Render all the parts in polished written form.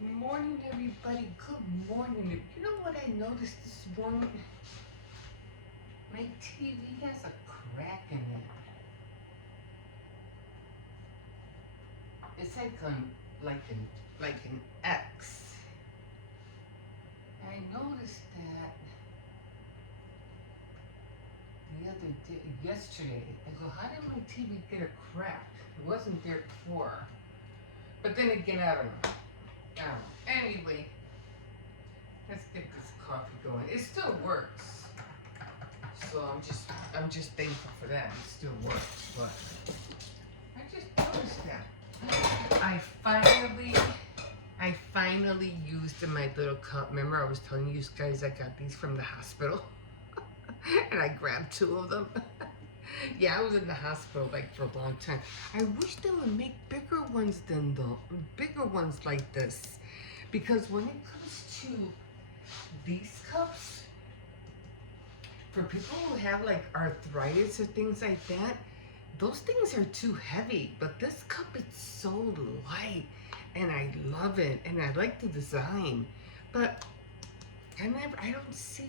Good morning, everybody. Good morning. You know what I noticed this morning? My TV has a crack in it. It's like an X. I noticed that the other day, yesterday. I go, how did my TV get a crack? It wasn't there before. But then again, I don't know. I don't know. Anyway, let's get this coffee going. It still works. So I'm just thankful for that. It still works, but I just noticed that. I finally used my little cup. Remember I was telling you guys I got these from the hospital? And I grabbed two of them. Yeah, I was in the hospital like for a long time. I wish they would make bigger ones than bigger ones like this. Because when it comes to these cups, for people who have like arthritis or things like that, those things are too heavy. But this cup is so light, and I love it, and I like the design. But I don't see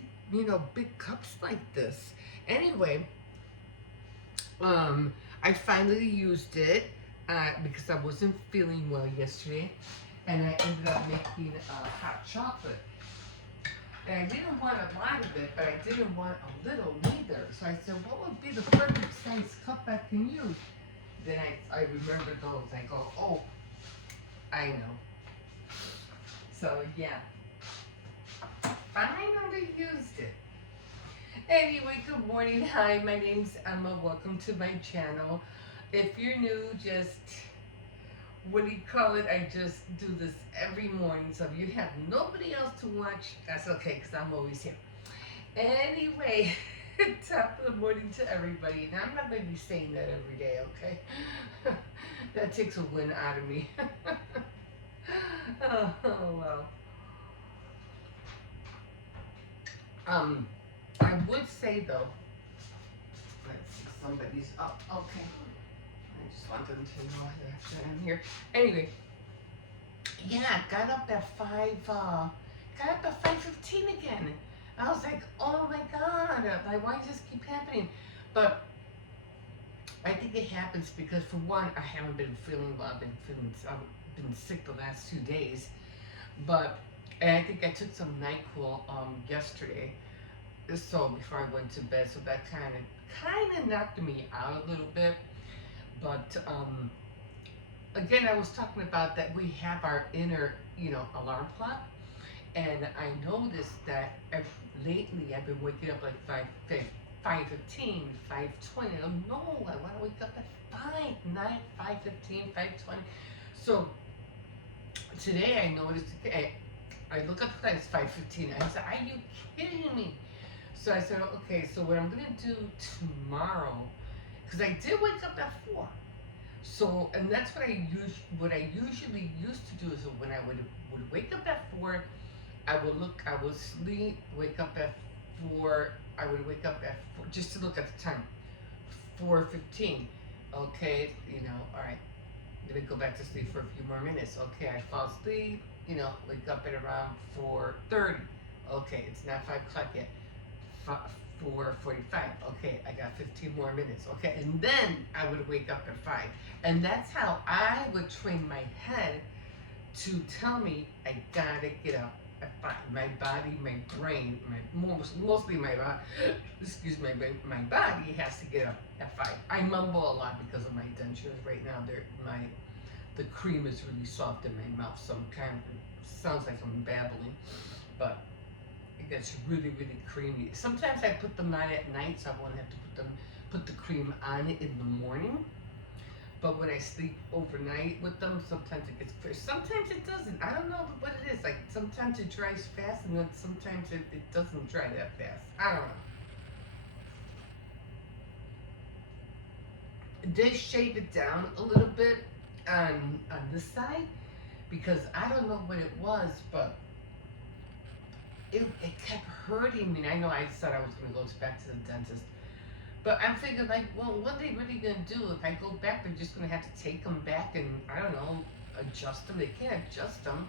big cups like this. Anyway, I finally used it because I wasn't feeling well yesterday, and I ended up making hot chocolate. And I didn't want a lot of it, but I didn't want a little neither. So I said, what would be the perfect size cup I can use? Then I remembered those. I go, oh, I know. So yeah, finally used it. Anyway, good morning. Hi, my name's Emma. Welcome to my channel. If you're new, just what do you call it? I just do this every morning. So if you have nobody else to watch, that's okay, because I'm always here. Anyway, top of the morning to everybody. Now, I'm not going to be saying that every day, okay? That takes a win out of me. Oh, well. I would say, though, let's see, somebody's up. Okay. I just want them to know that I'm here. Anyway, yeah, I got up at 5:15 again. I was like, oh my God, like, why does this keep happening? But I think it happens because, for one, I haven't been feeling well. I've been sick the last 2 days. And I think I took some NyQuil yesterday, so before I went to bed, so that kind of knocked me out a little bit. But again, I was talking about that we have our inner, alarm clock, and I noticed that lately I've been waking up like 5:15, 5:20. Oh no, I want to wake up at 5:15, 5:20. So today I noticed. I look at the clock, it's 5:15. I said, "Are you kidding me?" So I said, "Okay, so what I'm gonna do tomorrow, because I did wake up at 4." So, and that's what I usually used to do is when I would wake up at 4, I would sleep, wake up at 4. I would wake up at 4 just to look at the time. 4:15. Okay, all right. Gonna go back to sleep for a few more minutes. Okay, I fall asleep. Wake up at around 4:30. Okay, it's not 5 o'clock yet. 4:45. Okay, I got 15 more minutes. Okay, and then I would wake up at 5, and that's how I would train my head to tell me I gotta get up at 5. My body, my brain, mostly my body. Excuse me, my body has to get up at 5. I mumble a lot because of my dentures right now. The cream is really soft in my mouth, so sounds like I'm babbling, but it gets really, really creamy. Sometimes I put them on at night, so I won't have to put the cream on it in the morning. But when I sleep overnight with them, sometimes it gets clear. Sometimes it doesn't. I don't know what it is. Like, sometimes it dries fast, and then sometimes it doesn't dry that fast. I don't know. They shave it down a little bit on this side because I don't know what it was, but it kept hurting me. And I know I said I was going to go back to the dentist, but I'm thinking, like, well, what are they really going to do? If I go back, they're just going to have to take them back and, I don't know, adjust them. They can't adjust them.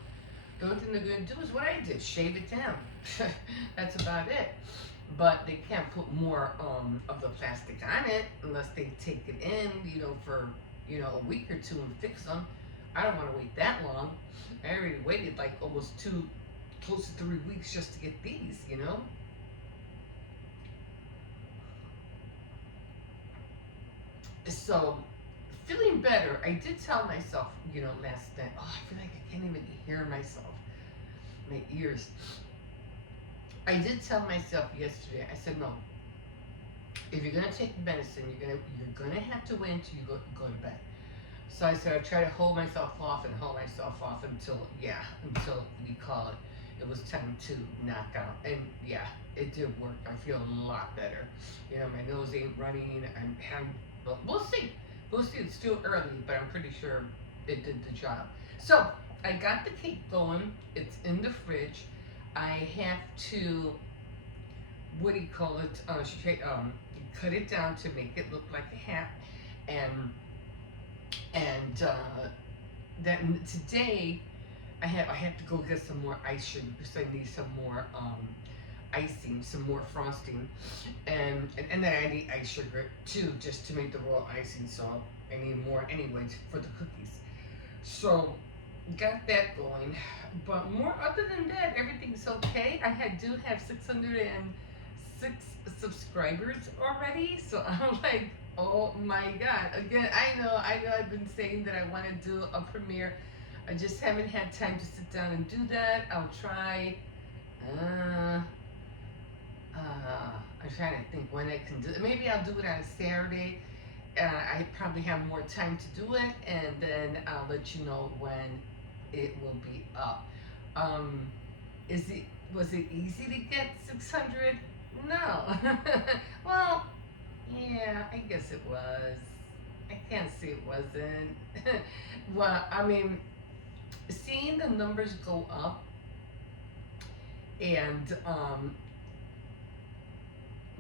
The only thing they're going to do is what I did, shave it down. That's about it. But they can't put more of the plastic on it unless they take it in, for a week or two and fix them. I don't want to wait that long. I already waited like almost close to 3 weeks just to get these. So, feeling better. I did tell myself, last night, oh, I feel like I can't even hear myself. My ears. I did tell myself yesterday, I said, no, if you're gonna take medicine, you're gonna have to wait until you go to bed. So I said I try to hold myself off until we call it. It was time to knock out, and yeah, it did work. I feel a lot better. My nose ain't running. But we'll see. We'll see. It's still early, but I'm pretty sure it did the job. So I got the cake going. It's in the fridge. I have to, what do you call it? Cut it down to make it look like a hat, and then today I have to go get some more ice sugar because I need some more icing, some more frosting, and then I need ice sugar too, just to make the raw icing. So I need more anyways for the cookies. So got that going, but more other than that, everything's okay. I do have 606 subscribers already, so I'm like, oh my god. Again, I know I've been saying that I want to do a premiere. I just haven't had time to sit down and do that. I'll try. I'm trying to think when I can do it. Maybe I'll do it on a Saturday. I probably have more time to do it, and then I'll let you know when it will be up. Was it easy to get 600? No. Well, yeah, I guess it was. I can't say it wasn't. Well, I mean, seeing the numbers go up and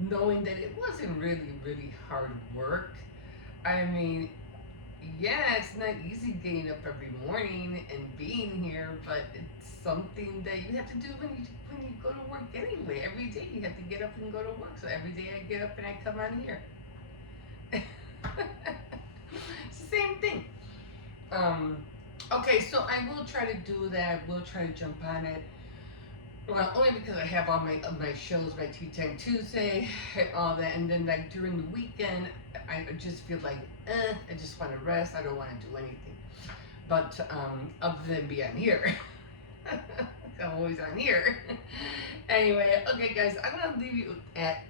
knowing that it wasn't really, really hard work. I mean, yeah, it's not easy getting up every morning and being here, but it's something that you have to do when you go to work anyway. Every day you have to get up and go to work. So every day I get up and I come on here. It's the same thing. Okay, so I will try to do that. We'll try to jump on it. Well, only because I have all my shows, my Tea Time Tuesday, all that, and then like during the weekend, I just feel like, I just want to rest. I don't want to do anything, but other than be on here, I'm always on here. Anyway, okay, guys, I'm gonna leave you at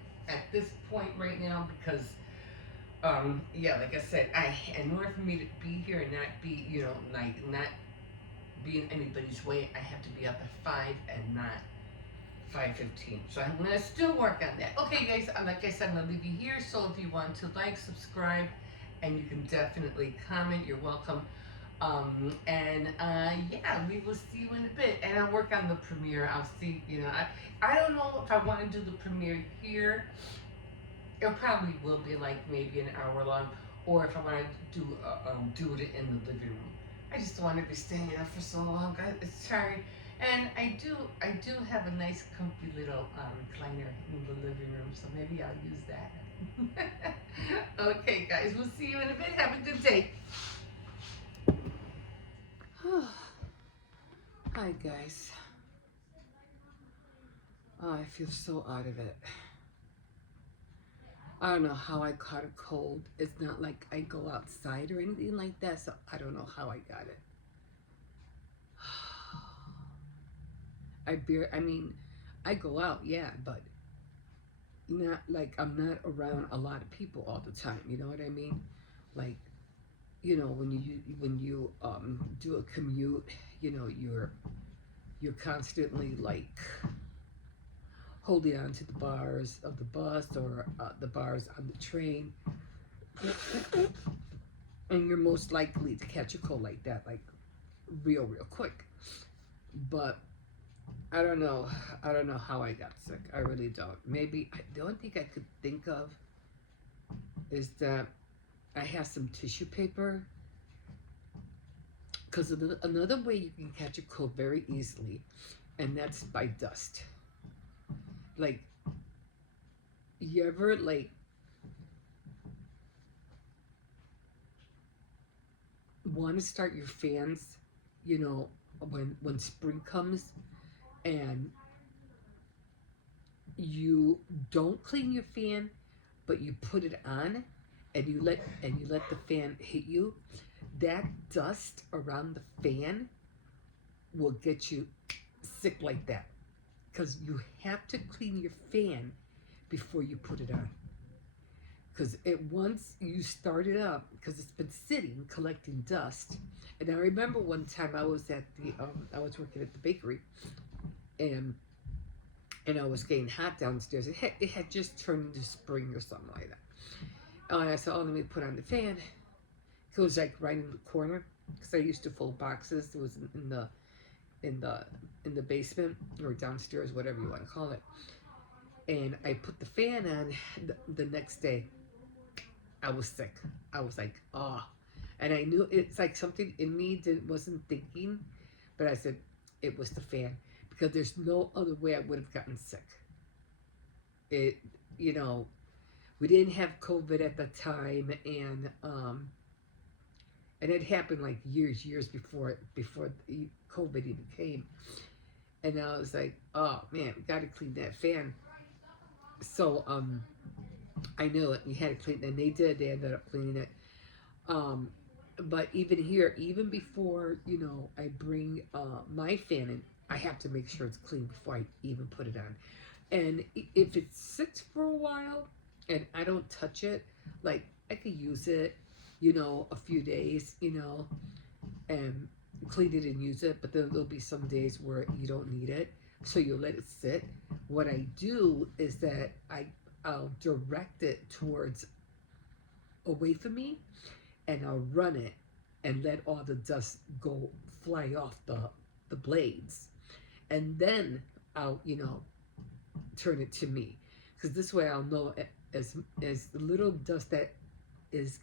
this point right now because, yeah, like I said, in order for me to be here and not be, not be in anybody's way, I have to be up at 5 and not 5:15. So I'm gonna still work on that. Okay, guys, like I said, I'm gonna leave you here. So if you want to like, subscribe, and you can definitely comment, you're welcome. Yeah, we will see you in a bit. And I'll work on the premiere. I'll see, I don't know if I want to do the premiere here. It probably will be like maybe an hour long, or if I want to do it in the living room. I just don't want to be staying up for so long. It's tiring. And I do have a nice comfy little recliner in the living room, so maybe I'll use that. Okay, guys, we'll see you in a bit. Have a good day. Hi, guys. Oh, I feel so out of it. I don't know how I caught a cold. It's not like I go outside or anything like that, so I don't know how I got it. I go out, yeah, but not like I'm not around a lot of people all the time. You know what I mean? Like, when you do a commute, you're constantly like holding on to the bars of the bus or the bars on the train, and you're most likely to catch a cold like that, like real quick. But I don't know how I got sick. I really don't. Maybe the only thing I could think of is that I have some tissue paper Because another way you can catch a cold very easily, and that's by dust. Like, you ever like want to start your fans, you know, when spring comes, and you don't clean your fan, but you put it on, and you let the fan hit you. That dust around the fan will get you sick like that, because you have to clean your fan before you put it on. Because it once you start it up, because it's been sitting collecting dust. And I remember one time I was at the I was working at the bakery, and I was getting hot downstairs. It had just turned into spring or something like that. And I said, "Oh, let me put on the fan." It was like right in the corner, because I used to fold boxes. It was in the in the basement or downstairs, whatever you want to call it. And I put the fan on. The next day, I was sick. I was like, oh. And I knew it's like something in me that wasn't thinking, but I said, it was the fan. Because there's no other way I would have gotten sick. It, you know, we didn't have COVID at the time, and it happened like years before COVID even came. And I was like, oh man, we got to clean that fan. So I knew it. We had to clean it, and they did. They ended up cleaning it. Um, but even here, even before I bring my fan in, I have to make sure it's clean before I even put it on. And if it sits for a while and I don't touch it, like I could use it, a few days, and clean it and use it. But then there'll be some days where you don't need it, so you let it sit. What I do is that I'll direct it towards away from me, and I'll run it and let all the dust go fly off the blades, and then I'll turn it to me, because this way I'll know as the little dust that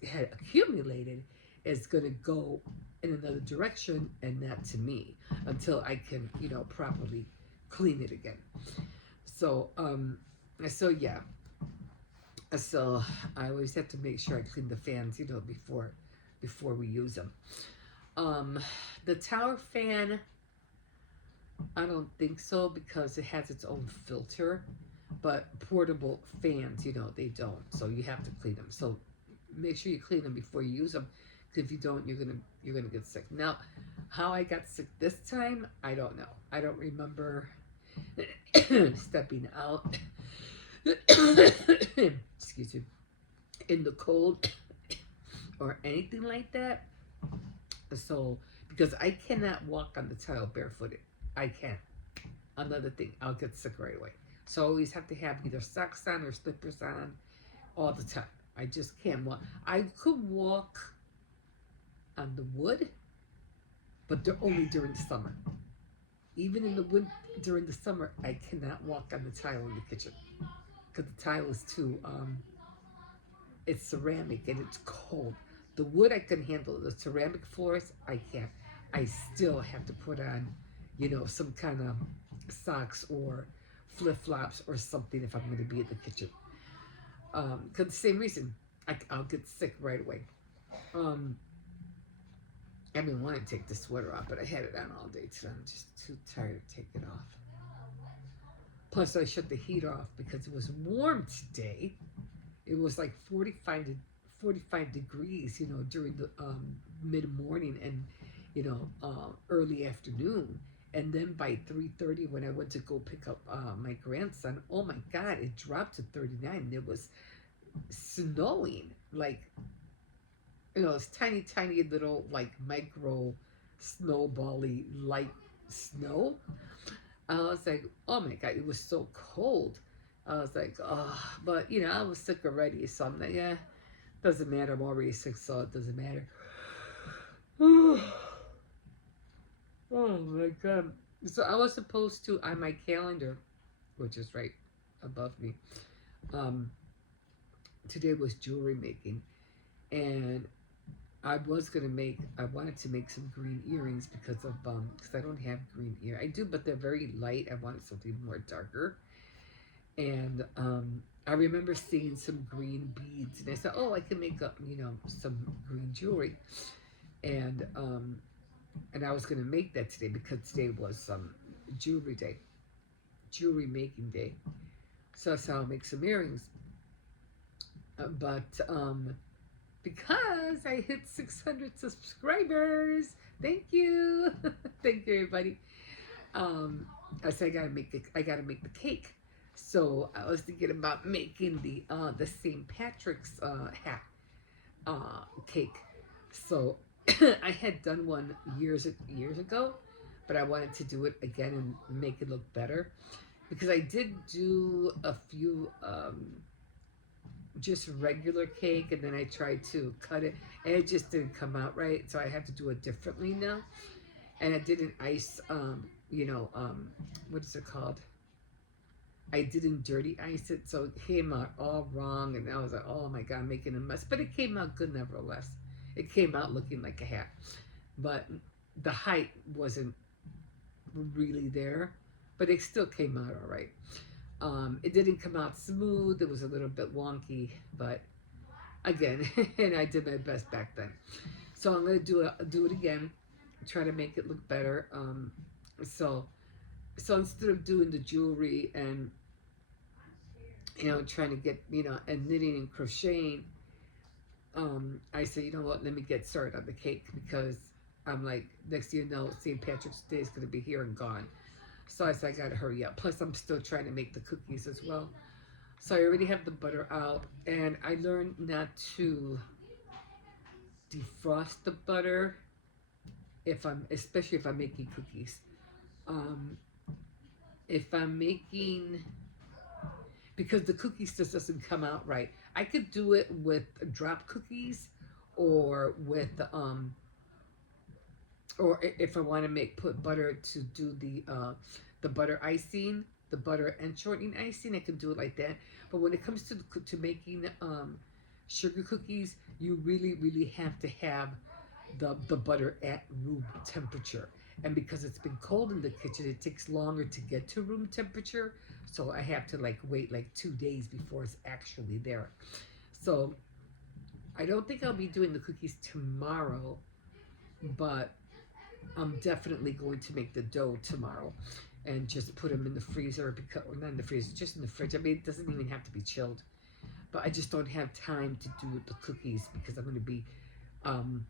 had accumulated is going to go in another direction and not to me, until I can properly clean it again. So yeah, so I always have to make sure I clean the fans before we use them. The tower fan, I don't think so, because it has its own filter. But portable fans, they don't. So you have to clean them. So make sure you clean them before you use them. Because if you don't, you're gonna get sick. Now, how I got sick this time, I don't know. I don't remember stepping out. Excuse me. In the cold or anything like that. So because I cannot walk on the tile barefooted. I can't. Another thing, I'll get sick right away. So I always have to have either socks on or slippers on all the time. I just can't walk. I could walk on the wood, but they're only during the summer. Even in the winter, during the summer, I cannot walk on the tile in the kitchen, because the tile is too, it's ceramic and it's cold. The wood I can handle. The ceramic floors, I can't. I still have to put on, some kind of socks or flip-flops or something if I'm going to be in the kitchen. Because the same reason, I'll get sick right away. I didn't want to take the sweater off, but I had it on all day today. I'm just too tired to take it off. Plus, I shut the heat off because it was warm today. It was like 45 degrees, during the mid-morning and, early afternoon. And then by 3:30, when I went to go pick up my grandson, oh my God, it dropped to 39. And it was snowing, like, it's tiny little, like, micro snowbally light snow. I was like, oh my God, it was so cold. I was like, oh, but I was sick already, so I'm like, yeah, doesn't matter. I'm already sick, so it doesn't matter. Oh my God. So I was supposed to, on my calendar, which is right above me, today was jewelry making, and I wanted to make some green earrings because I don't have green ear. I do, but they're very light. I wanted something more darker. And I remember seeing some green beads, and I said, "Oh, I can make up, some green jewelry." And I was gonna make that today because today was jewelry day, jewelry making day. So I said I'll make some earrings, but because I hit 600 subscribers, thank you, thank you everybody. Um, I said I gotta make the cake. So I was thinking about making the St. Patrick's hat cake. So I had done one years ago, but I wanted to do it again and make it look better because I did do a few just regular cake, and then I tried to cut it and it just didn't come out right, so I have to do it differently now. And I did an ice what is it called, I didn't dirty ice it, so it came out all wrong, and I was like, oh my god, I'm making a mess. But it came out good nevertheless. It came out looking like a hat, but the height wasn't really there, but it still came out all right. It didn't come out smooth. It was a little bit wonky, but again, and I did my best back then. So I'm gonna do it again, try to make it look better. So so instead of doing the jewelry and trying to get and knitting and crocheting, I said, you know what, let me get started on the cake because I'm like, next thing you know, St. Patrick's Day is gonna be here and gone. So I said I gotta hurry up. Plus I'm still trying to make the cookies as well. So I already have the butter out, and I learned not to defrost the butter especially if I'm making cookies. Um, if I'm making because the cookies just doesn't come out right. I could do it with drop cookies, or with or if I want to put butter to do the butter icing, the butter and shortening icing, I can do it like that. But when it comes to making sugar cookies, you really have to have the butter at room temperature. And because it's been cold in the kitchen, it takes longer to get to room temperature. So I have to like wait like 2 days before it's actually there. So I don't think I'll be doing the cookies tomorrow, but I'm definitely going to make the dough tomorrow and just put them in the freezer, because or not in the freezer, just in the fridge. I mean, it doesn't even have to be chilled. But I just don't have time to do the cookies because I'm going to be um,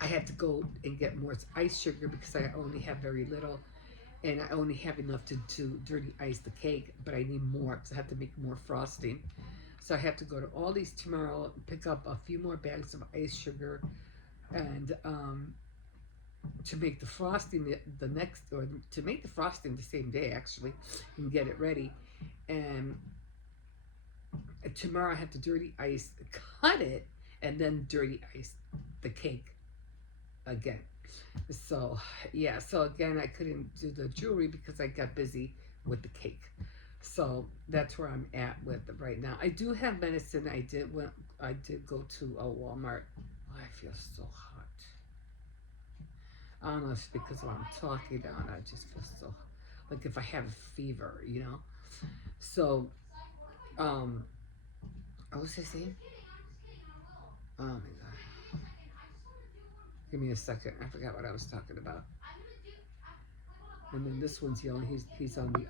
I had to go and get more ice sugar because I only have very little, and I only have enough to dirty ice the cake, but I need more because I have to make more frosting. So I have to go to Aldi's tomorrow, pick up a few more bags of ice sugar, and to make the frosting the next, or to make the frosting the same day actually, and get it ready. And tomorrow I have to dirty ice, cut it, and then dirty ice the cake again. So yeah, so again I couldn't do the jewelry because I got busy with the cake. So that's where I'm at with it right now. I do have medicine. I did go to a Walmart. Oh, I feel so hot. I don't know if it's because when I'm talking down, I just feel so like if I have a fever. So what was I saying? Oh my god. Give me a second. I forgot what I was talking about. And then this one's yelling. He's on the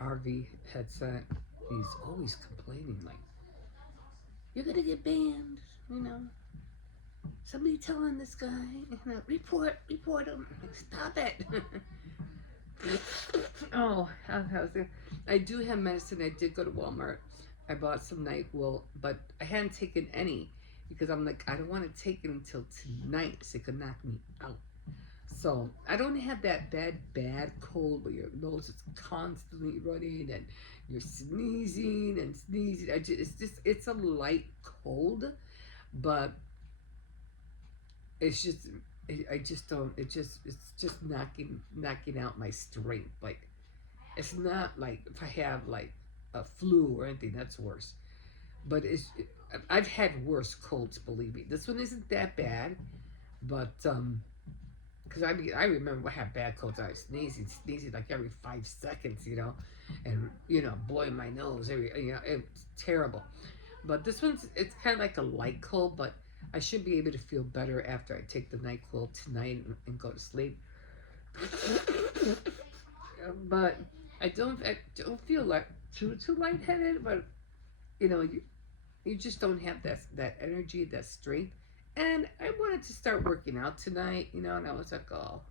RV headset. He's always complaining like, "You're gonna get banned," you know. Somebody telling this guy, report him. Like, stop it. Oh, I do have medicine. I did go to Walmart. I bought some NyQuil, but I hadn't taken any because I'm like, I don't want to take it until tonight so it could knock me out. So I don't have that bad cold where your nose is constantly running and you're sneezing and sneezing. It's a light cold, but it's just I just don't. It's just knocking out my strength. Like it's not like if I have like a flu or anything, that's worse. but I've had worse colds, believe me. This one isn't that bad, but because I remember I had bad colds. I was sneezing like every 5 seconds, and blowing my nose every, it's terrible. But this one's it's kind of like a light cold, but I should be able to feel better after I take the NyQuil tonight and go to sleep. But I don't feel like too lightheaded, but you just don't have that energy, that strength. And I wanted to start working out tonight, and I was like, oh,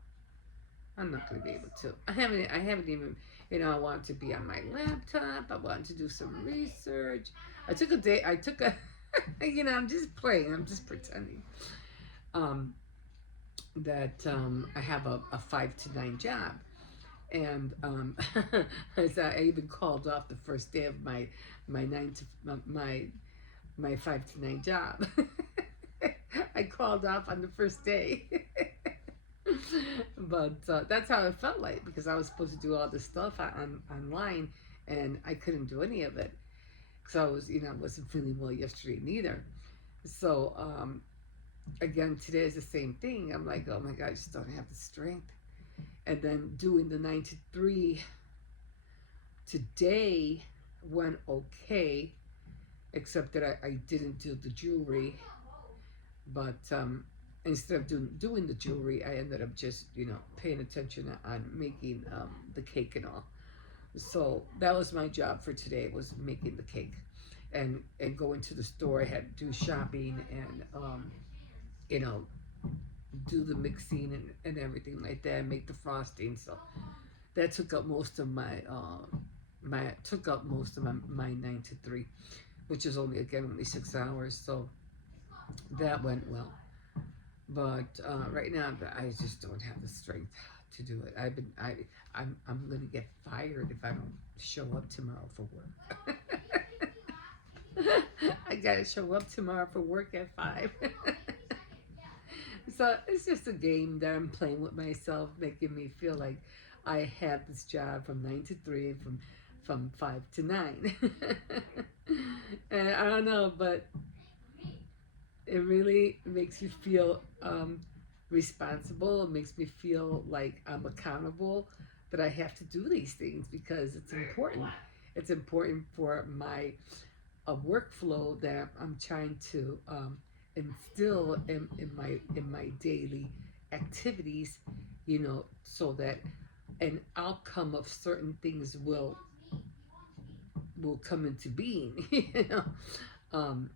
I'm not gonna be able to. I haven't even, I wanted to be on my laptop. I wanted to do some research. I took a, I'm just playing. I'm just pretending. Um, that I have a 5 to 9 job, and as I even called off the first day of my nine to my 5 to 9 job. I called off on the first day. But that's how it felt like, because I was supposed to do all this stuff online, and I couldn't do any of it because I was, wasn't feeling well yesterday neither. So again, today is the same thing. I'm like, oh my God, I just don't have the strength. And then doing the 9 to 3 today went okay, except that I didn't do the jewelry. But instead of doing the jewelry, I ended up just paying attention on making the cake and all. So that was my job for today, was making the cake, and going to the store. I had to do shopping and you know do the mixing and everything like that, make the frosting. So that took up most of my 9 to 3, which is only 6 hours. So that went well. But right now, I just don't have the strength to do it. I'm gonna get fired if I don't show up tomorrow for work. I gotta show up tomorrow for work at 5. So it's just a game that I'm playing with myself, making me feel like I have this job from 9 to 3, and from 5 to 9. And I don't know, but it really makes you feel responsible. It makes me feel like I'm accountable, that I have to do these things because it's important. It's important for my workflow that I'm trying to instill in my daily activities, so that an outcome of certain things will come into being. Um,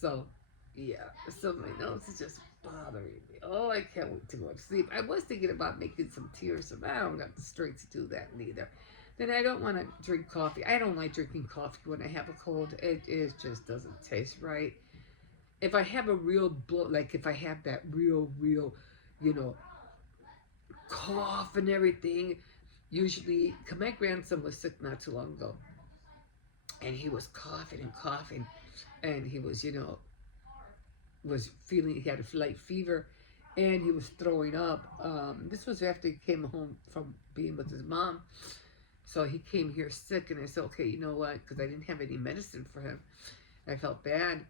so yeah, so my nose is just bothering me. Oh, I can't wait to go to sleep. I was thinking about making some tea or some. I don't have the strength to do that neither. Then I don't want to drink coffee. I don't like drinking coffee when I have a cold. It just doesn't taste right. If I have a real like if I have that real, you know, cough and everything, usually, cause my grandson was sick not too long ago, and he was coughing and coughing, and he was, was feeling, he had a light fever, and he was throwing up. This was after he came home from being with his mom. So he came here sick, and I said, okay, you know what? Because I didn't have any medicine for him. I felt bad.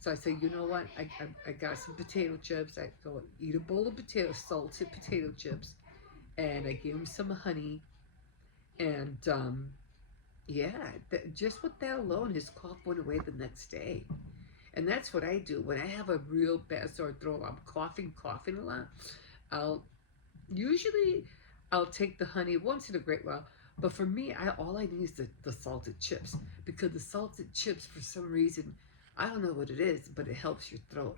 So I said, you know what? I got some potato chips. I go eat a bowl of salted potato chips, and I gave him some honey. And yeah, just with that alone, his cough went away the next day. And that's what I do when I have a real bad sore throat. I'm coughing a lot. I'll usually I'll take the honey once in a great while. But for me, all I need is the salted chips, because the salted chips, for some reason, I don't know what it is, but it helps your throat.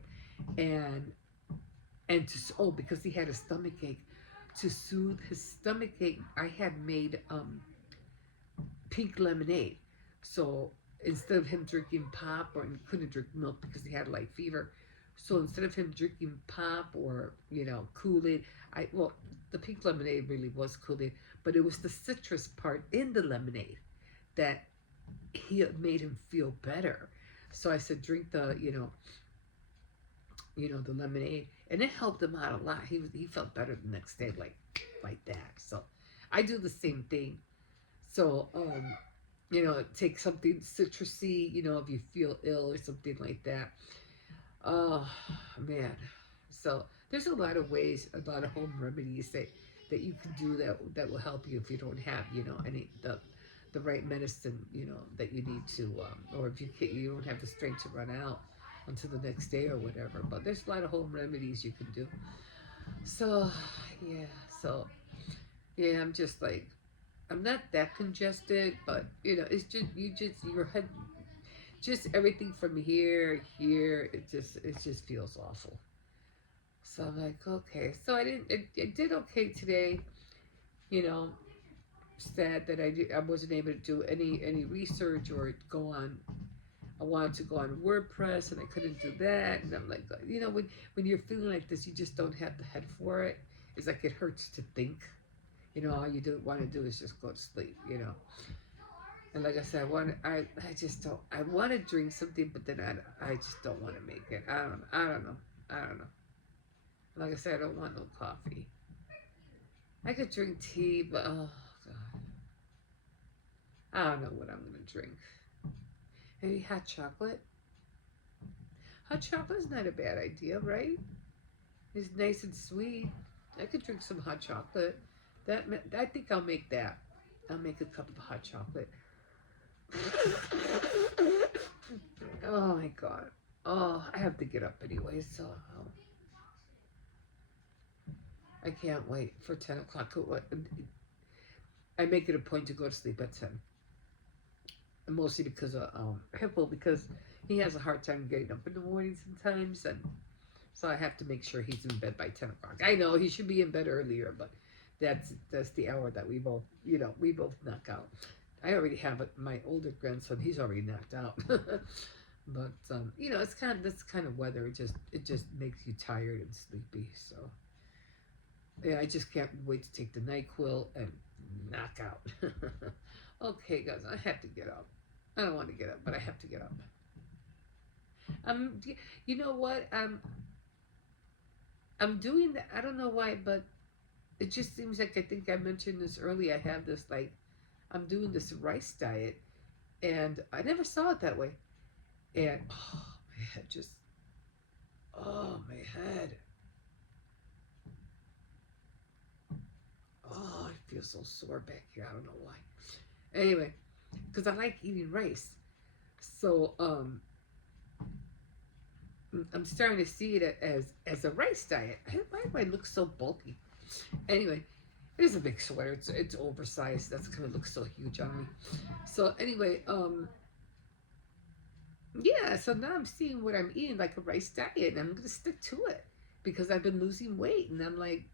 And because he had a stomach ache, to soothe his stomach ache, I had made pink lemonade. So instead of him drinking pop, or he couldn't drink milk because he had light fever, so instead of him drinking pop or Kool-Aid, the pink lemonade really was Kool-Aid, but it was the citrus part in the lemonade that he made him feel better. So I said, drink the the lemonade, and it helped him out a lot. He felt better the next day, like that. So I do the same thing. So take something citrusy, if you feel ill or something like that. Oh, man. So there's a lot of ways, a lot of home remedies that you can do that will help you if you don't have, any the right medicine, that you need to, or if you don't have the strength to run out until the next day or whatever. But there's a lot of home remedies you can do. So, yeah. So, yeah, I'm just like, I'm not that congested, but it's just your head, just everything from here. It just feels awful. So I'm like, okay. So I did okay today. You know, sad that I wasn't able to do any research or go on. I wanted to go on WordPress and I couldn't do that. And I'm like, when you're feeling like this, you just don't have the head for it. It's like it hurts to think. All you do want to do is just go to sleep. And like I said, I just don't. I want to drink something, but then I just don't want to make it. I don't know. Like I said, I don't want no coffee. I could drink tea, but oh god, I don't know what I'm gonna drink. Maybe hot chocolate. Hot chocolate's not a bad idea, right? It's nice and sweet. I could drink some hot chocolate. I think I'll make that. I'll make a cup of hot chocolate. Oh my god. Oh, I have to get up anyway, so I can't wait for 10 o'clock. I make it a point to go to sleep at 10. Mostly because of Hippo, because he has a hard time getting up in the morning sometimes, and so I have to make sure he's in bed by 10 o'clock. I know he should be in bed earlier, but that's the hour that we both knock out. I already have it. My older grandson, he's already knocked out. But it's this kind of weather. It just makes you tired and sleepy. So yeah, I just can't wait to take the NyQuil and knock out. Okay, guys, I have to get up. I don't want to get up, but I have to get up. You know what? I'm doing that. I don't know why, but it just seems like, I think I mentioned this earlier. I have this, like, I'm doing this rice diet, and I never saw it that way. And my head. Oh, I feel so sore back here. I don't know why. Anyway, because I like eating rice, so I'm starting to see it as a rice diet. Why do I look so bulky? Anyway, it is a big sweater. It's oversized. That's gonna look so huge on me. So anyway, yeah. So now I'm seeing what I'm eating, like a rice diet, and I'm gonna stick to it because I've been losing weight, and I'm like,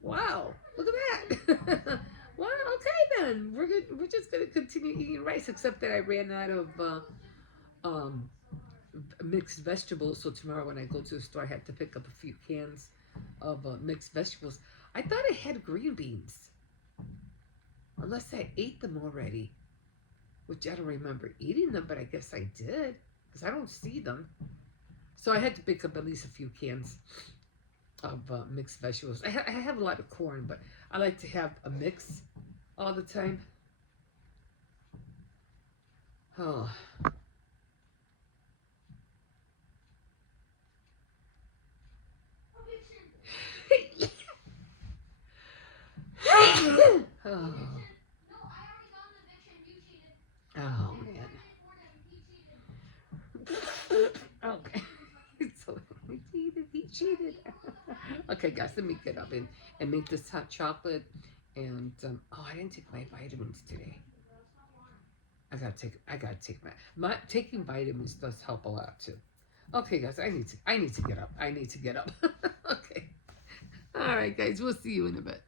wow, look at that. Well, okay then. We're just gonna continue eating rice, except that I ran out of mixed vegetables. So tomorrow when I go to the store, I have to pick up a few cans of mixed vegetables. I thought I had green beans, unless I ate them already, which I don't remember eating them, but I guess I did because I don't see them. So I had to pick up at least a few cans of mixed vegetables. I have a lot of corn, but I like to have a mix all the time. Oh. Oh. Oh man. Okay. So he cheated. Okay, guys, let me get up and make this hot chocolate. And I didn't take my vitamins today. I gotta take my taking vitamins does help a lot too. Okay, guys, I need to get up. I need to get up. Okay. All right, guys, we'll see you in a bit.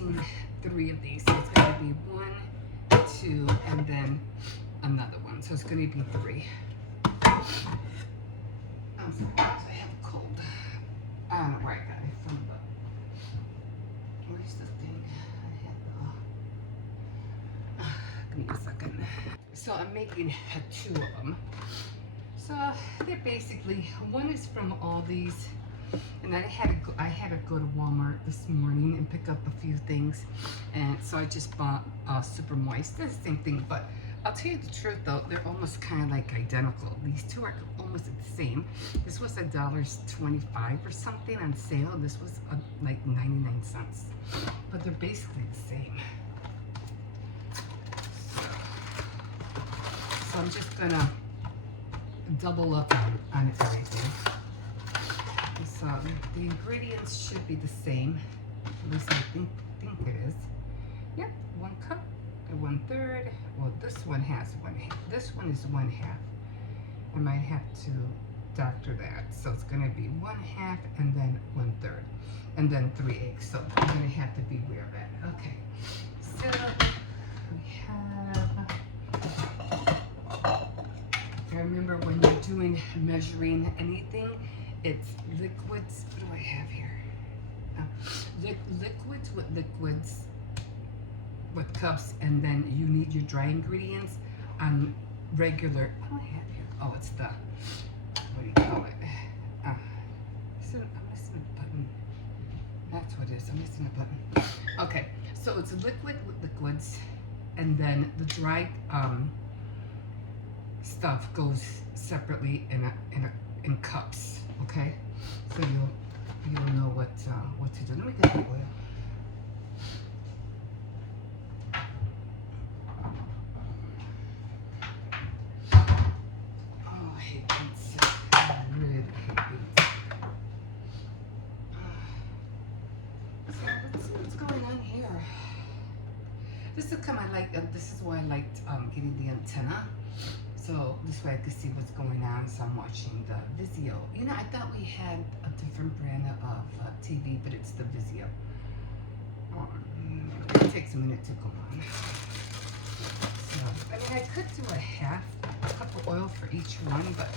using 3 of these. So it's going to be 1, 2, and then another one. So it's going to be 3. I'm sorry, guys, I have a cold. I don't know where I got it from, but where's the thing? I had give me a second. So I'm making 2 of them. So they're basically, one is from Aldi's, and I had to go to Walmart this morning and pick up a few things, and so I just bought Super Moist. They're the same thing, but I'll tell you the truth though, they're almost kind of like identical. These two are almost the same. This was $1.25 or something on sale. This was like 99 cents, but they're basically the same. So I'm just gonna double up on everything. So the ingredients should be the same. At least I think it is. Yep, 1 cup, 1/3. Well, this one has 1/2. This one is 1/2. I might have to doctor that. So it's gonna be 1/2 and then 1/3, and then 3 eggs. So I'm gonna have to beware of that. Okay. So we have. Remember, when you're doing measuring anything, it's liquids. What do I have here? Liquids with liquids with cups, and then you need your dry ingredients on regular. What do I have here? Oh, it's the, what do you call it? I'm missing a button. That's what it is. I'm missing a button. Okay, so it's liquid with liquids, and then the dry stuff goes separately in cups. Okay, so you'll know what to do. Let me get the oil. Oh, I hate beets. I really hate beets. So let's see what's going on here. This is this is why I liked getting the antenna. So this way I could see what's going on. So I'm watching the Vizio. You know, I thought we had a different brand of TV, but it's the Vizio. It takes a minute to go on. So, I mean, I could do a cup of oil for each one, but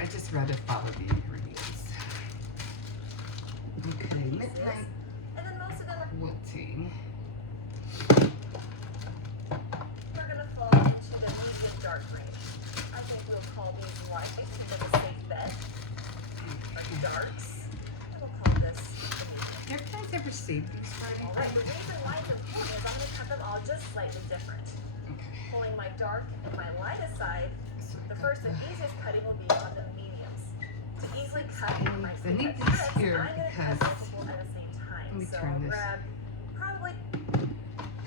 I just rather follow the ingredients. Okay, midnight wilting. Dark range. I think we'll call these light for the safe bet. Or darks. And we'll call this the medium. Have you guys ever saved these for anything? Alright, the reason light and pink is I'm going to cut them all just slightly different. Okay. Pulling my dark and my light aside, So the first and easiest cutting will be on the mediums. To easily cut my I need secret this strips, here I'm going to cut because multiple at the same time. let me So turn this. grab probably.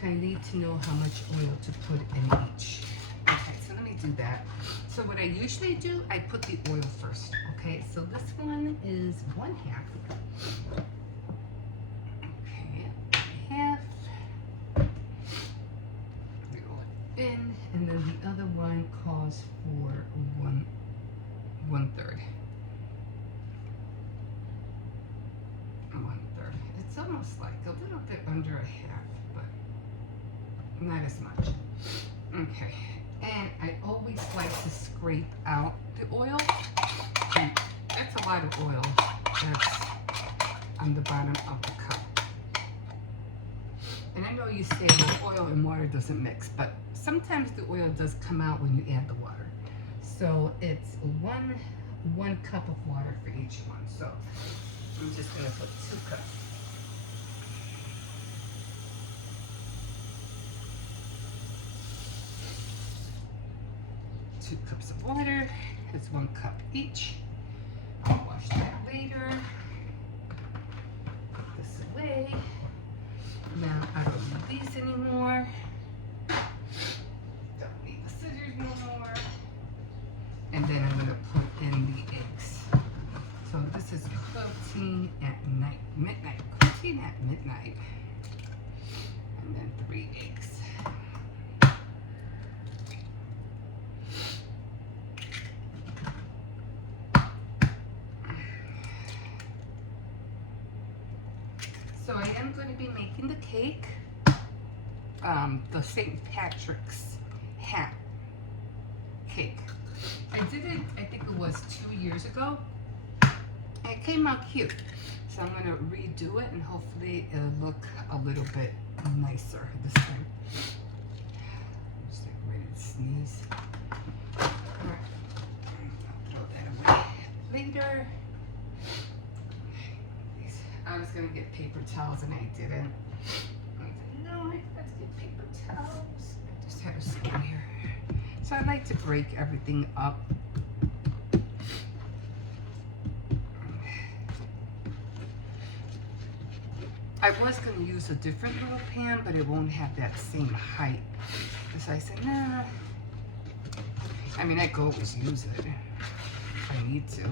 I need to know how much oil to put in each. Okay, so let me do that. So what I usually do, I put the oil first. Okay, so this one is 1/2. Okay, 1/2. We roll it in, and then the other one calls for 1/3. 1/3. It's almost like a little bit under 1/2, but not as much. Okay. And I always like to scrape out the oil. And that's a lot of oil that's on the bottom of the cup. And I know you say the oil and water doesn't mix, but sometimes the oil does come out when you add the water. So it's one cup of water for each one. So I'm just gonna put 2 cups. Two cups of water. It's 1 cup each. I'll wash that later. Put this away. Now I don't need these anymore. Don't need the scissors no more. And then I'm gonna put in the eggs. So this is quilting at midnight. Quilting at midnight. And then 3 eggs. So I am going to be making the cake. The St. Patrick's hat cake. I did it, I think it was 2 years ago. It came out cute. So I'm going to redo it and hopefully it'll look a little bit nicer this time. I'm just like ready to sneeze. Alright. I'll throw that away later. I was going to get paper towels and I didn't. I said, no, I have to get paper towels. I just had a spoon here. So I like to break everything up. I was going to use a different little pan, but it won't have that same height. So I said, nah. I mean, I could always use it if I need to.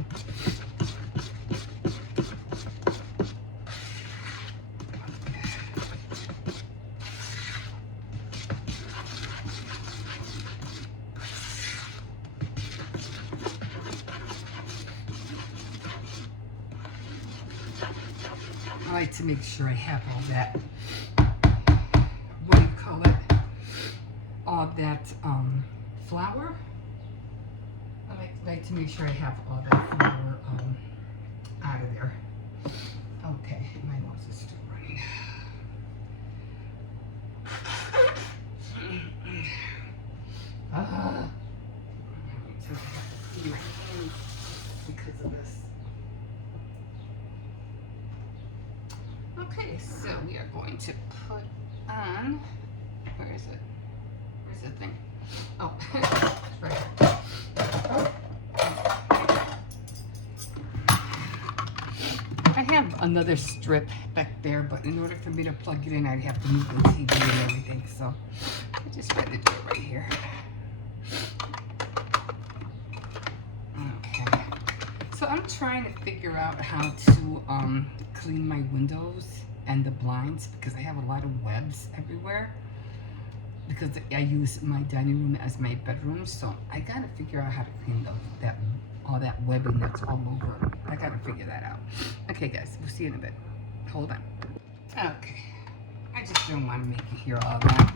I like to make sure I have all that, what do you call it, all that flour. I like to make sure I have all that flour out of there. Okay, my nose is still running. Because of this. Okay, so we are going to put on, where is it? Where's the thing? Oh, it's right here. I have another strip back there, but in order for me to plug it in, I'd have to move the TV and everything, so I just rather do it right here. Okay. So I'm trying to figure out how to clean my windows and the blinds because I have a lot of webs everywhere because I use my dining room as my bedroom, so I gotta figure out how to clean all that webbing that's all over. I gotta figure that out. Okay guys, we'll see you in a bit. Hold on. Okay. I just don't want to make you hear all that.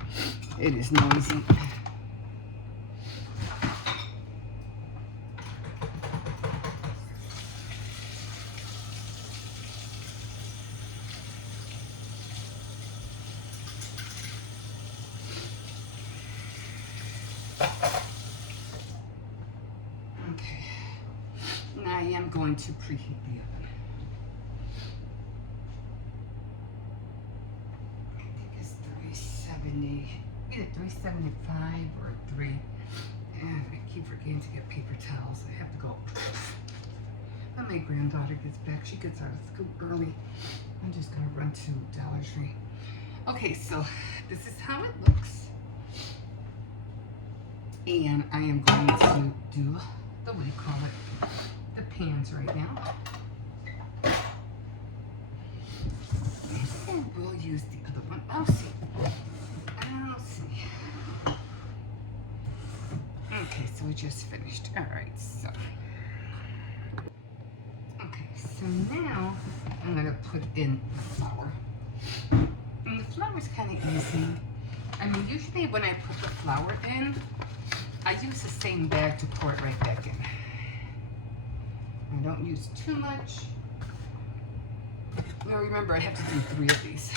It is noisy. I am going to preheat the oven. I think it's 370, either 375 or 3. And I keep forgetting to get paper towels. I have to go. When my granddaughter gets back, she gets out of school early. I'm just gonna run to Dollar Tree. Okay, so this is how it looks. And I am going to do the, what do you call it? The pans right now. And we'll use the other one. I'll see. Okay, so we just finished. Alright, so. Okay, so now I'm going to put in the flour. And the flour is kind of easy. I mean, usually when I put the flour in, I use the same bag to pour it right back in. I don't use too much. Now remember, I have to do 3 of these.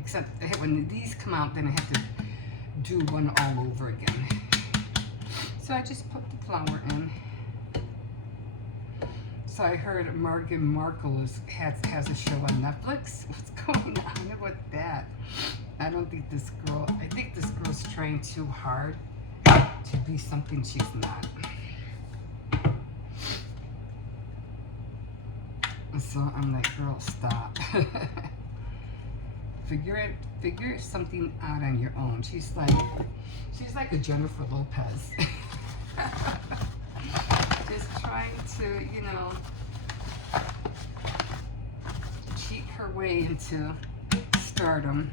Except when these come out, then I have to do one all over again. So I just put the flour in. So I heard Meghan Markle has a show on Netflix. What's going on with that? I don't think this girl, I think this girl's trying too hard to be something she's not. So I'm like, girl, stop. Figure something out on your own. She's like a Jennifer Lopez. Just trying to, you know, cheat her way into stardom.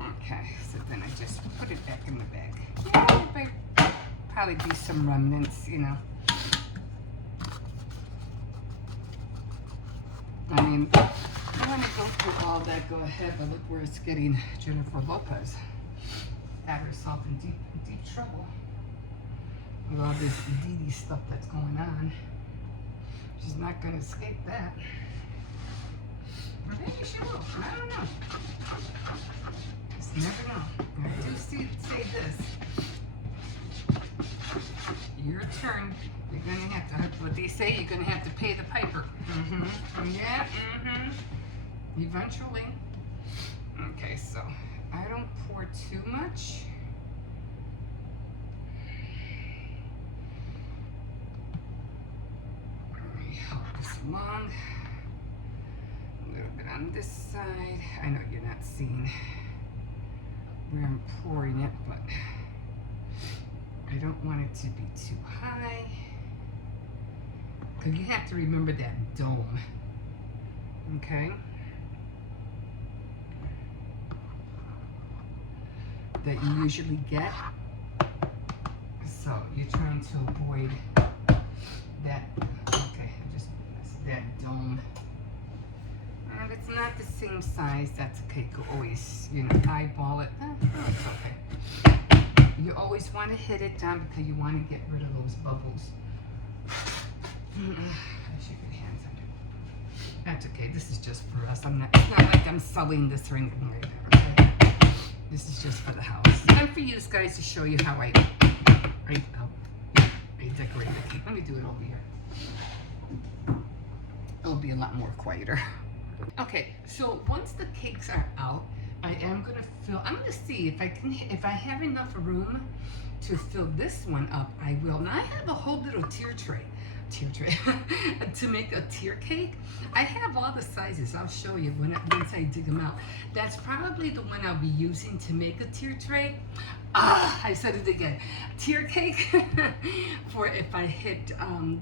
Okay, so then I just put it back in the bag. Yeah, probably be some remnants, you know. I mean, I want to go through all that, go ahead, but look where it's getting Jennifer Lopez. Got herself in deep trouble with all this Didi stuff that's going on. She's not going to escape that. Or maybe she will. I don't know. Just never know. I do say this. Your turn. You're going to have to, what they say, you're going to have to pay the piper. Yeah, eventually. Okay, so I don't pour too much. Let me help this along. A little bit on this side. I know you're not seeing where I'm pouring it, but I don't want it to be too high. Because you have to remember that dome. Okay? That you usually get. So you're trying to avoid that. Okay, that dome. And if it's not the same size, that's okay. You can always, eyeball it. It's okay. You always want to hit it down because you want to get rid of those bubbles. I should get hands on it. That's okay. This is just for us. It's not like I'm selling this or anything like that. Okay? This is just for the house. And for you guys to show you how I decorate the cake. Let me do it over here. It'll be a lot more quieter. Okay, so once the cakes are out, I am gonna I'm gonna see if I have enough room to fill this one up. I will. Now I have a whole little tier tray to make a tier cake. I have all the sizes. I'll show you once I dig them out. That's probably the one I'll be using to make a tier tray. I said it again. Tier cake for if I hit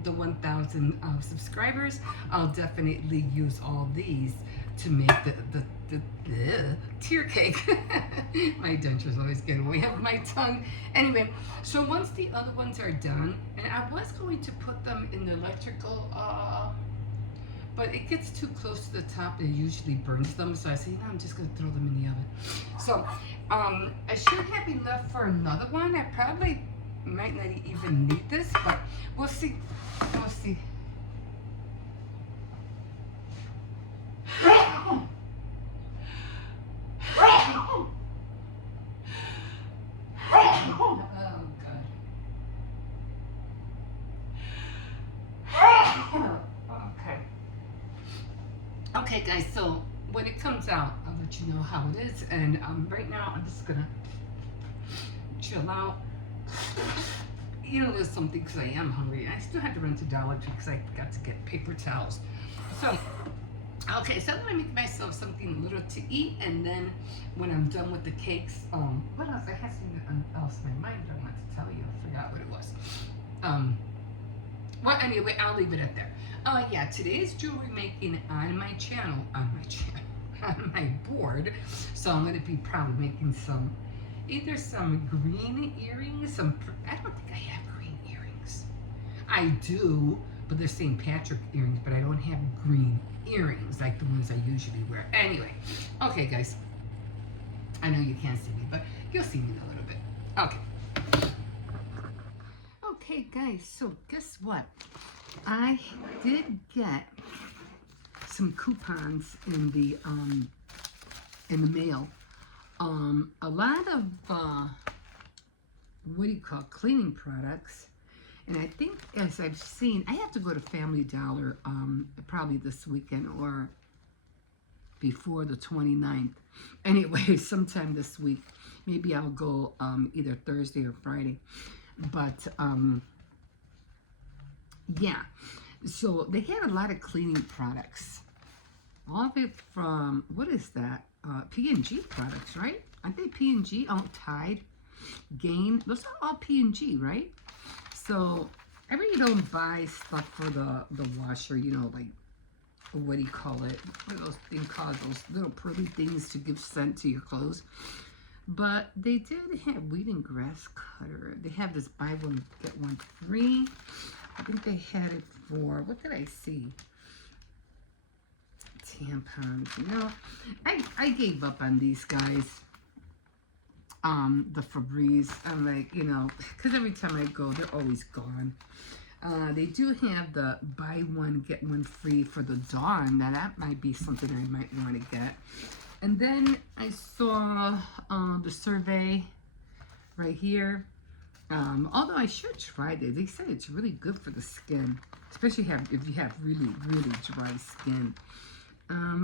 the 1,000 subscribers. I'll definitely use all these to make the tier cake. My dentures always get away of my tongue. Anyway, so once the other ones are done, and I was going to put them in the electrical, but it gets too close to the top and it usually burns them. So I say, I'm just gonna throw them in the oven. So I should have enough for another one. I probably might not even need this, but we'll see. We'll see. Okay guys, so when it comes out, I'll let you know how it is. And right now, I'm just gonna chill out, eat a little something because I am hungry. I still had to run to Dollar Tree because I got to get paper towels. So, okay, so I'm gonna make myself something little to eat, and then when I'm done with the cakes, what else? I had something else in my mind that I wanted to tell you. I forgot what it was. Well, anyway, I'll leave it at there. Yeah, today's jewelry making on my channel, on my board. So I'm going to be probably making either some green earrings, I don't think I have green earrings. I do, but they're St. Patrick earrings, but I don't have green earrings like the ones I usually wear. Anyway, okay guys, I know you can't see me, but you'll see me in a little bit. Okay. Okay guys, so guess what? I did get some coupons in the mail. A lot of what do you call cleaning products, and I think as I've seen, I have to go to Family Dollar probably this weekend or before the 29th. Anyway, sometime this week. Maybe I'll go either Thursday or Friday. But yeah, so they had a lot of cleaning products. All of it from, what is that? P&G products, right? Aren't they P&G? Oh, Tide, Gain. Those are all P&G, right? So I really don't buy stuff for the washer, like, what do you call it? What are those things called? Those little pretty things to give scent to your clothes. But they did have weed and grass cutter. They have this buy one, get one free. I think they had it for, what did I see? tampons. You know, I gave up on these guys. The Febreze. I'm like, you know, because every time I go, they're always gone. They do have the buy one, get one free for the Dawn. Now that might be something I might want to get. And then I saw the survey right here. Although I should try it. They said it's really good for the skin, especially if you have really, really dry skin.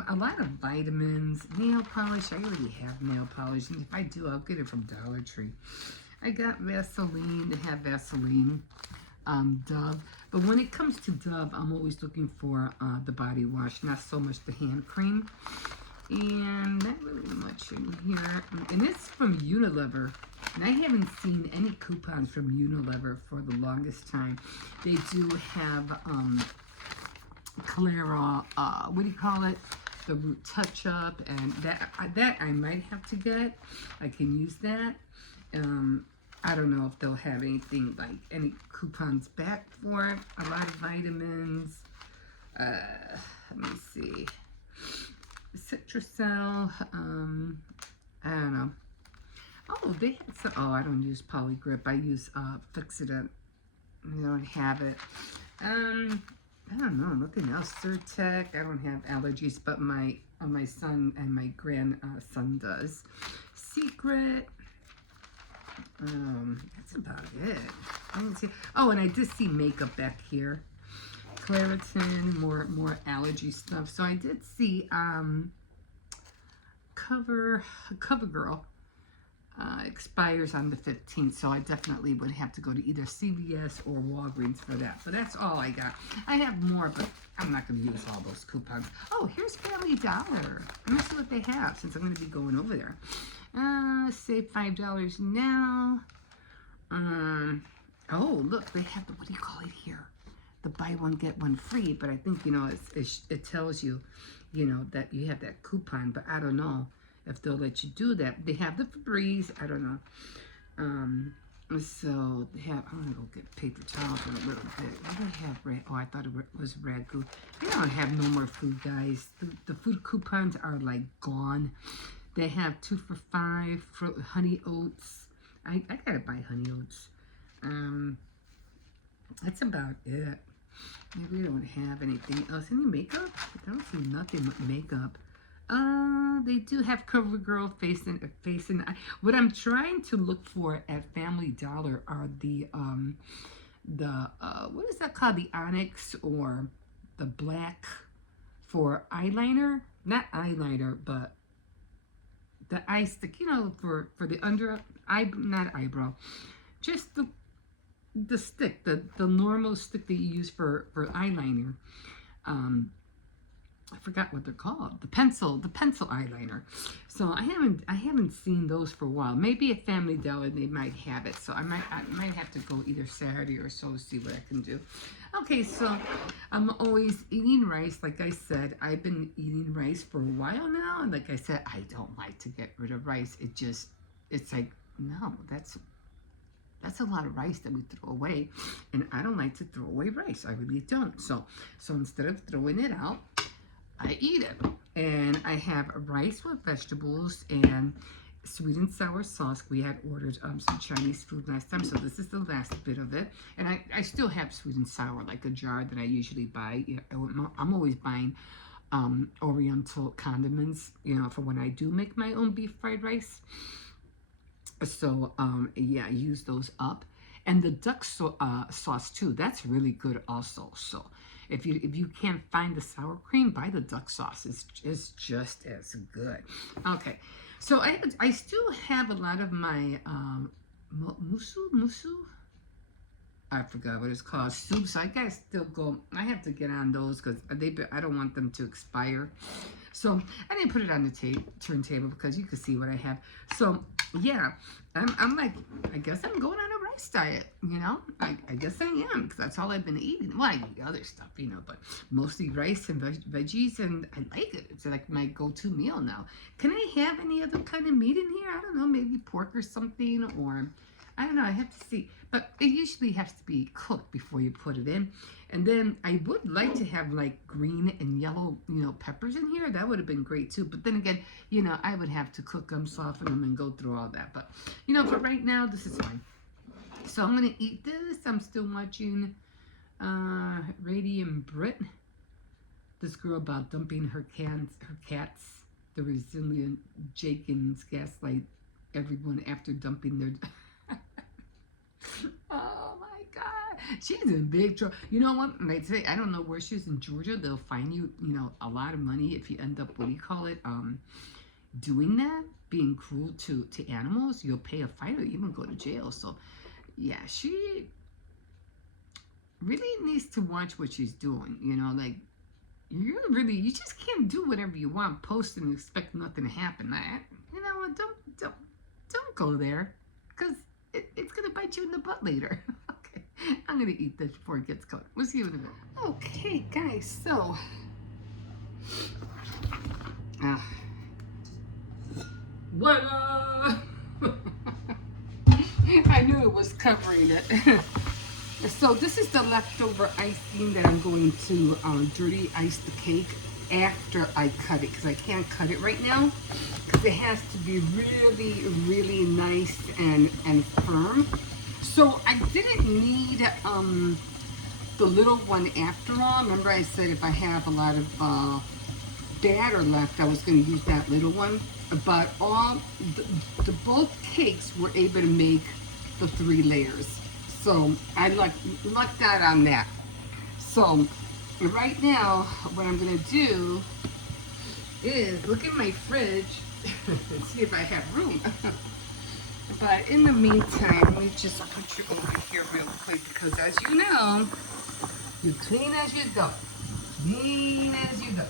A lot of vitamins, nail polish. I already have nail polish, and if I do, I'll get it from Dollar Tree. I got Vaseline. They have Vaseline, Dove. But when it comes to Dove, I'm always looking for the body wash, not so much the hand cream. And not really much in here. And it's from Unilever. And I haven't seen any coupons from Unilever for the longest time. They do have Clara, what do you call it? The Root Touch Up, and that I might have to get. I can use that. I don't know if they'll have anything like any coupons back for it. A lot of vitamins. Let me see. Citrusel. I don't know. Oh, they had some. Oh, I don't use Polygrip. I use Fixodent. I don't have it. I don't know, nothing else. Zyrtec, I don't have allergies, but my son and my grandson does. Secret, that's about it. I didn't see. Oh, and I did see makeup back here. Claritin, more allergy stuff. So I did see CoverGirl expires on the 15th, so I definitely would have to go to either CVS or Walgreens for that. But that's all I got. I have more, but I'm not going to use all those coupons. Oh, here's Family Dollar. Let me see what they have, since I'm going to be going over there. Save $5 now. Oh, look, they have the, what do you call it here? The buy one, get one free. But I think, you know, it tells you, you know, that you have that coupon, but I don't know if they'll let you do that. They have the Febreze, I don't know. So they have, I'm gonna go get paper towels in a little bit. What do they have? Oh, I thought it was Ragu. They don't have no more food, guys. The food coupons are like gone. They have 2 for $5 for honey oats. I gotta buy honey oats. That's about it. Maybe we don't have anything else. Any makeup? I don't see nothing but makeup. They do have CoverGirl face and eye. What I'm trying to look for at Family Dollar are the what is that called? The Onyx or the black for eyeliner? Not eyeliner, but the eye stick, you know, for the under eye, not eyebrow. Just the stick, the normal stick that you use for eyeliner. I forgot what they're called. The pencil eyeliner. So I haven't seen those for a while. Maybe at Family Dollar they might have it. So I might have to go either Saturday or so to see what I can do. Okay, so I'm always eating rice. Like I said, I've been eating rice for a while now. And like I said, I don't like to get rid of rice. It's like, no, that's a lot of rice that we throw away. And I don't like to throw away rice. I really don't. So instead of throwing it out, I eat it. And I have rice with vegetables and sweet and sour sauce. We had ordered some Chinese food last time, so this is the last bit of it. And I still have sweet and sour, like a jar that I usually buy. I'm always buying Oriental condiments, you know, for when I do make my own beef fried rice. So, yeah, I use those up. And the duck sauce, too, that's really good also. So if you can't find the sour cream, buy the duck sauce. It's just as good. Okay, so I still have a lot of my musu. I forgot what it's called. Soup. So I gotta still go. I have to get on those because I don't want them to expire. So I didn't put it on the turntable because you can see what I have. So yeah, I'm like, I guess I'm going on a rice diet, you know? I guess I am, because that's all I've been eating. Well, I eat other stuff, you know, but mostly rice and veggies, and I like it. It's like my go-to meal now. Can I have any other kind of meat in here? I don't know, maybe pork or something, or I don't know. I have to see. But it usually has to be cooked before you put it in. And then I would like to have like green and yellow, peppers in here. That would have been great too. But then again, I would have to cook them, soften them, and go through all that. But, for right now, this is fine. So I'm going to eat this. I'm still watching Radiant Brit. This girl about dumping her cats, the resilient Jenkins gaslight everyone after dumping their... Oh my God, she's in big trouble. You know what? They say, I don't know where she's in Georgia. They'll fine you, a lot of money if you end up, doing that, being cruel to animals. You'll pay a fine or even go to jail. So, yeah, she really needs to watch what she's doing. You just can't do whatever you want, post and expect nothing to happen. Don't go there, because it's gonna bite you in the butt later. Okay, I'm gonna eat this before it gets cold. We'll see you in a minute. Okay, guys, so what? I knew it was covering it. So this is the leftover icing that I'm going to dirty ice the cake after I cut it, because I can't cut it right now because it has to be really, really nice and firm. So I didn't need the little one after all. Remember I said if I have a lot of batter left, I was going to use that little one. But all the both cakes were able to make the 3 layers. So I lucked out on that. So right now, what I'm gonna do is look in my fridge and see if I have room. But in the meantime, let me just put you over here real quick, because as you know, you clean as you go. Clean as you go.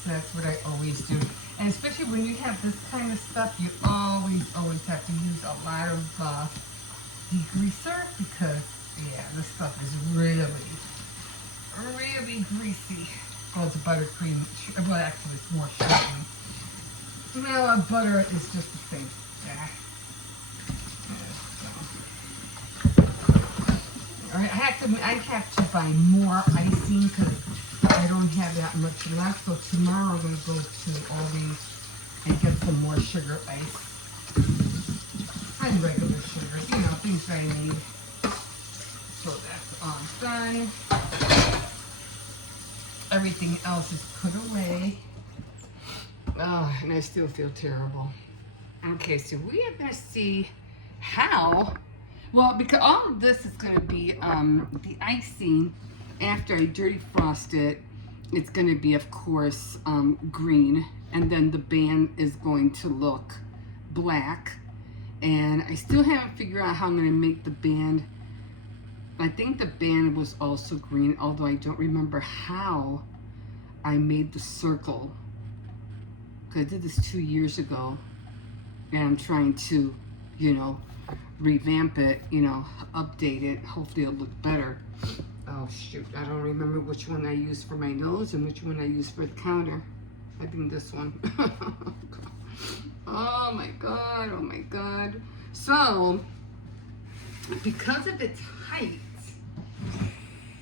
So that's what I always do. And especially when you have this kind of stuff, you always have to use a lot of degreaser, because yeah, this stuff is really greasy. Oh, it's buttercream. Well, actually, it's more sugar. Well, butter is just the same. Yeah. I have to buy more icing because I don't have that much left. So tomorrow I'm going to go to Aldi's and get some more sugar ice. And regular sugar, things I need. So that's all done. Everything else is put away. Oh, and I still feel terrible. Okay, so we are gonna see how, well, because all of this is gonna be the icing after I dirty frost it. It's gonna be, of course, green, and then the band is going to look black. And I still haven't figured out how I'm going to make the band. I think the band was also green, although I don't remember how I made the circle. Because I did this 2 years ago. And I'm trying to, revamp it, update it. Hopefully it'll look better. Oh, shoot. I don't remember which one I used for my nose and which one I used for the counter. I think this one. Oh my God, oh my God. So, because of its height,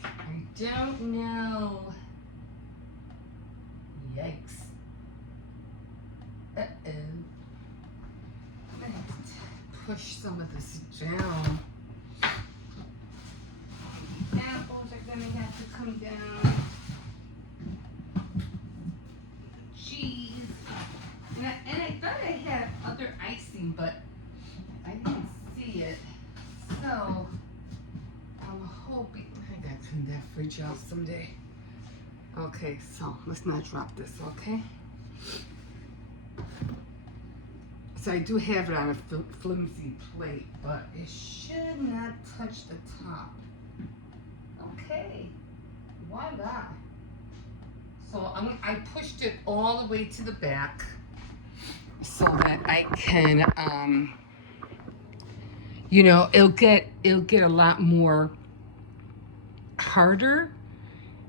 I don't know. Yikes. Uh-oh. I have to push some of this down. Apples are gonna have to come down. Cheese. And I thought I had other icing, but I didn't see it. So, I'm hoping I gotta clean that fridge out someday. Okay, so let's not drop this, okay? So I do have it on a flimsy plate, but it should not touch the top. Okay, voila. So I pushed it all the way to the back so that I can, it'll get a lot more harder,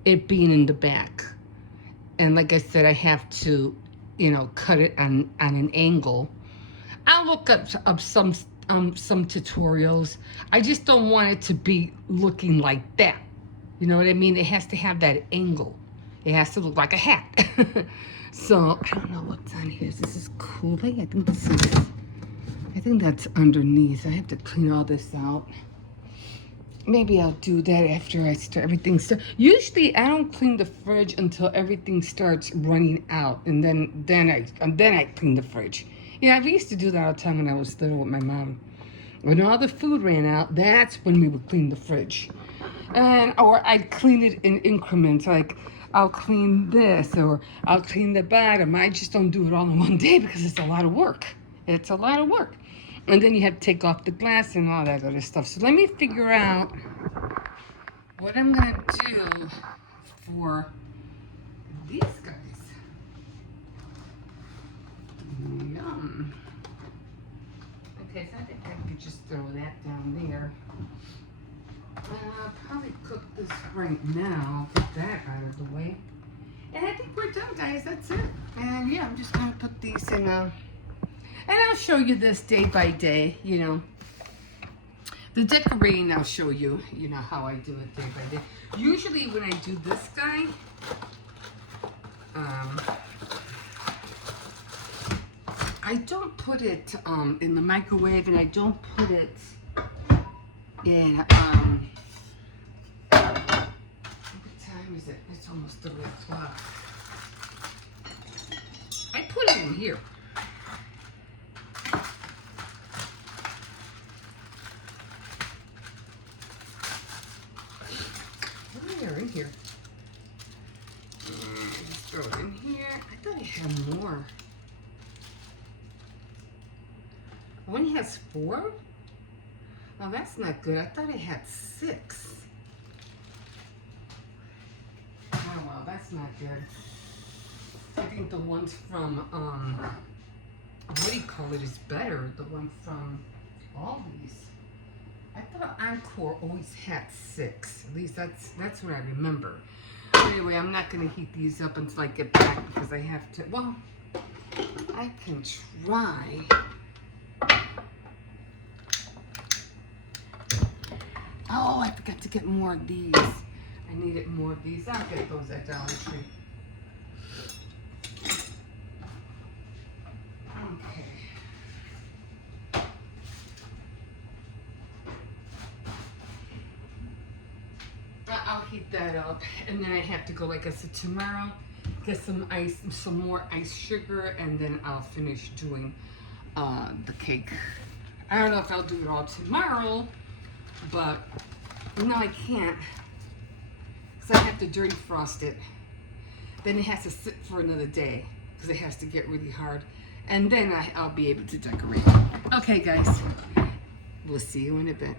it being in the back. And like I said, I have to, cut it on an angle. I'll look up some some tutorials. I just don't want it to be looking like that. You know what I mean? It has to have that angle. It has to look like a hat. So I don't know what's on here. This is Kool-Aid. I think that's underneath. I have to clean all this out. Maybe I'll do that after I start everything. Usually I don't clean the fridge until everything starts running out, and then I clean the fridge. Yeah, I used to do that all the time when I was little with my mom. When all the food ran out, that's when we would clean the fridge. Or I'd clean it in increments, like I'll clean this or I'll clean the bottom. I just don't do it all in one day because it's a lot of work. It's a lot of work. And then you have to take off the glass and all that other stuff. So let me figure out what I'm gonna do for these guys. Yum. Okay, so I think I could just throw that down there. I'll probably cook this right now. Get that out of the way. And I think we're done, guys. That's it. And yeah, I'm just gonna put these in and I'll show you this day by day, you know. The decorating, I'll show you, you know, how I do it day by day. Usually when I do this guy, I don't put it in the microwave, and I don't put it in, what time is it? It's almost 3 o'clock. I put it in here. They're in here. Just throw it in here. I thought I had more. One has 4? Oh, that's not good. I thought I had 6. Oh, well, that's not good. I think the ones from, what do you call it, is better. The one from Aldi's. I thought Encore always had 6. At least that's what I remember. Anyway, I'm not going to heat these up until I get back because I have to, well, I can try. Oh, I forgot to get more of these. I needed more of these. I'll get those at Dollar Tree. Okay. I'll heat that up, and then I have to go, like I said, tomorrow, get some ice, some more ice sugar, and then I'll finish doing the cake. I don't know if I'll do it all tomorrow, but no, I can't, because I have to dirty frost it. Then it has to sit for another day, because it has to get really hard, and then I'll be able to decorate. Okay, guys, we'll see you in a bit.